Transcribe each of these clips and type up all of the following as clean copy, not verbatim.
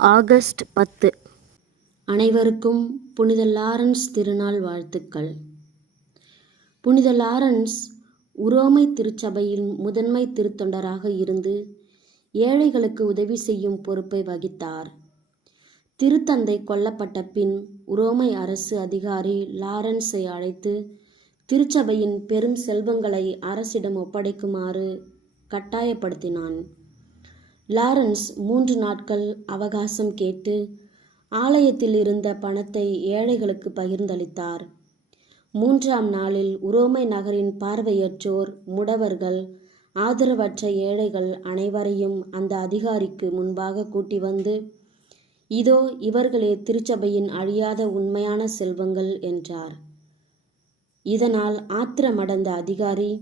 August 10. அனைவருக்கும் புனித Lawrence திருநாள் வாழ்த்துக்கள். புனித லாரன்ஸ் உரோமை திருச்சபையின் முதன்மை திருத்தொண்டராக இருந்து ஏழைகளுக்கு உதவி செய்யும் பொறுப்பை வகித்தார். திருத்தந்தை கொல்லப்பட்ட பின் உரோமை அரசு அதிகாரி லாரன்ஸை அழைத்து திருச்சபையின் பெரும் செல்வங்களை அரசிடம் ஒப்படைக்குமாறு கட்டாயப்படுத்தினான். லாரன்ஸ் 3 நாட்கள் அவகாசம் கேட்டு ஆலயத்தில் இருந்த பணத்தை ஏழைகளுக்கு பகிர்ந்தளித்தார். 3ஆம் நாளில் உரோமை நகரின் பார்வையற்றோர், முடவர்கள், ஆதரவற்ற ஏழைகள் அனைவரையும் அந்த அதிகாரிக்கு முன்பாக கூட்டி வந்து, இதோ இவர்களே திருச்சபையின் அழியாத உண்மையான செல்வங்கள் என்றார். இதனால் ஆத்திரமடைந்த அதிகாரி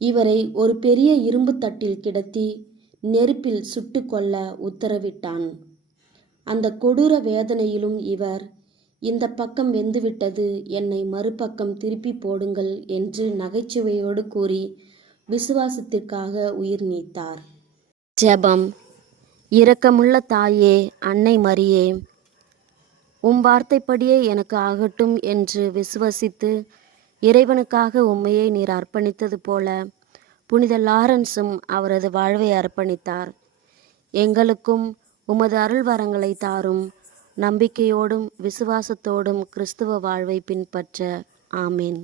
இவரை ஒரு பெரிய இரும்பு தட்டில் கிடத்தி நெருப்பில் சுட்டு கொல்ல உத்தரவிட்டான். அந்த கொடூர வேதனையிலும் இவர், இந்த பக்கம் வெந்துவிட்டது, என்னை மறுபக்கம் திருப்பி போடுங்கள் என்று நகைச்சுவையோடு கூறி விசுவாசத்திற்காக உயிர் நீத்தார். ஜெபம். இரக்கமுள்ள தாயே, அன்னை மரியே, வார்த்தைப்படியே எனக்கு ஆகட்டும் என்று விசுவசித்து இறைவனுக்காக உம்மையே நீர் அர்ப்பணித்தது போல புனித லாரன்ஸும் அவரது வாழ்வை அர்ப்பணித்தார். எங்களுக்கும் உமது அருள் வரங்களை தாரும். நம்பிக்கையோடும் விசுவாசத்தோடும் கிறிஸ்துவ வாழ்வை பின்பற்ற. ஆமேன்.